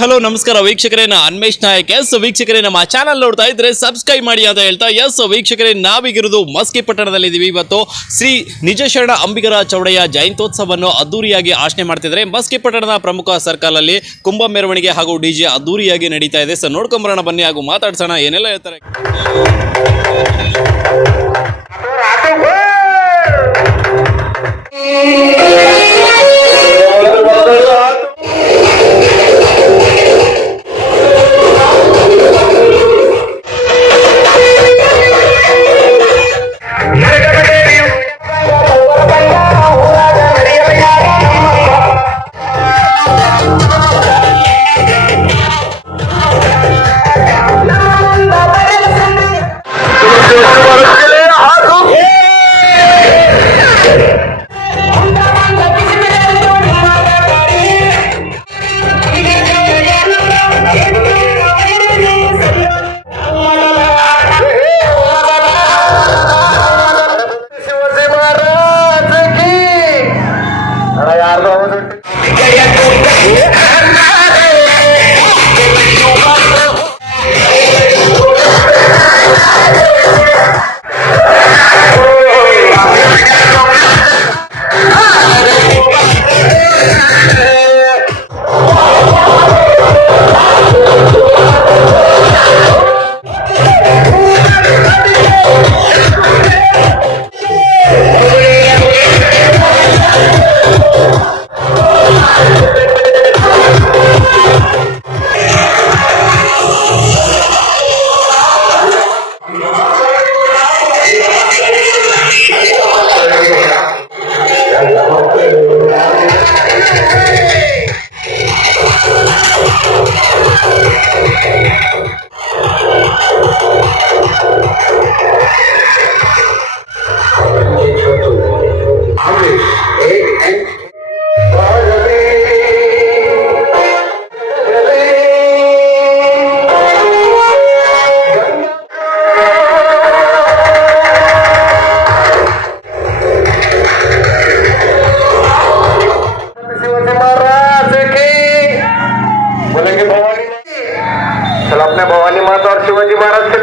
Hello ನಮಸ್ಕಾರ ವೀಕ್ಷಕರೇ, ಅನ್ಮೇಶ್ ನಾಯಕ್. ವೀಕ್ಷಕರೇ, ನಮ್ಮ ಚಾನಲ್ ನೋಡ್ತಾ ಇದ್ರೆ ಸಬ್ಸ್ಕ್ರೈಬ್ ಮಾಡಿ ಅಂತ ಹೇಳ್ತಾ ವೀಕ್ಷಕರೇ, ನಾವೀಗಿರೋದು ಮಸ್ಕಿ ಪಟ್ಟಣದಲ್ಲಿ ಇದೀವಿ. ಇವತ್ತು ಶ್ರೀ ನಿಜಶರಣ ಅಂಬಿಗರ ಚೌಡಯ್ಯ ಜಯಂತ್ಯೋತ್ಸವವನ್ನು ಅದ್ದೂರಿಯಾಗಿ ಆಚರಣೆ ಮಾಡ್ತಿದ್ದಾರೆ. ಮಸ್ಕಿ ಪಟ್ಟಣದ ಪ್ರಮುಖ ಸರ್ಕಲ್ ಅಲ್ಲಿ ಕುಂಭ ಮೆರವಣಿಗೆ ಹಾಗೂ ಡಿಜೆ ಅದ್ದೂರಿಯಾಗಿ ನಡೀತಾ ಇದೆ. ಸೊ ನೋಡ್ಕೊಂಬರೋಣ ಬನ್ನಿ, ಹಾಗೂ ಮಾತಾಡ್ಸೋಣ ಏನೆಲ್ಲ ಹೇಳ್ತಾರೆ. चल अपने भवानी माता और शिवाजी महाराज के